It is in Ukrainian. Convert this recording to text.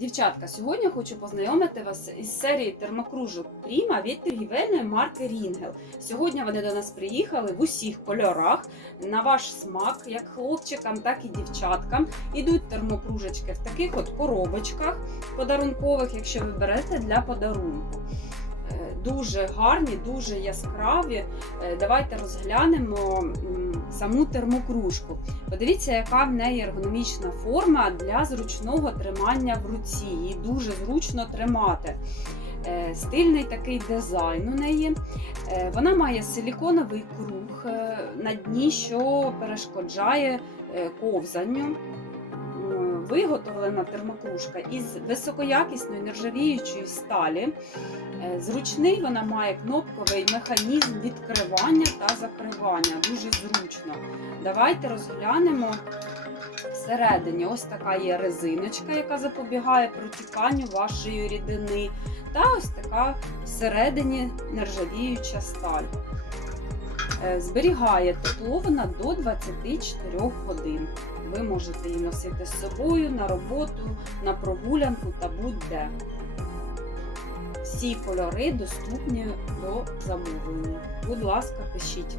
Дівчатка, сьогодні хочу познайомити вас із серії термокружок Пріма від торгівельної марки Рінгел. Сьогодні вони до нас приїхали в усіх кольорах на ваш смак, як хлопчикам, так і дівчаткам. Ідуть термокружечки в таких от коробочках подарункових, якщо ви берете для подарунку. Е, Дуже гарні, дуже яскраві. Е, Давайте розглянемо саму термокружку. Подивіться, яка в неї ергономічна форма для зручного тримання в руці. Її дуже зручно тримати. Е, Стильний такий дизайн у неї. Е, Вона має силіконовий круг е, на дні, що перешкоджає ковзанню. Виготовлена термокружка із високоякісної нержавіючої сталі. Е, Зручний вона має кнопковий механізм відкривання та закривання. Дуже зручно. Давайте розглянемо всередині. Ось така є резиночка, яка запобігає протіканню вашої рідини. Та ось така всередині нержавіюча сталь. Е, Зберігає тепло вона до 24 годин. Ви можете її носити з собою на роботу, на прогулянку та будь-де. Всі кольори доступні до замовлення. Будь ласка, пишіть.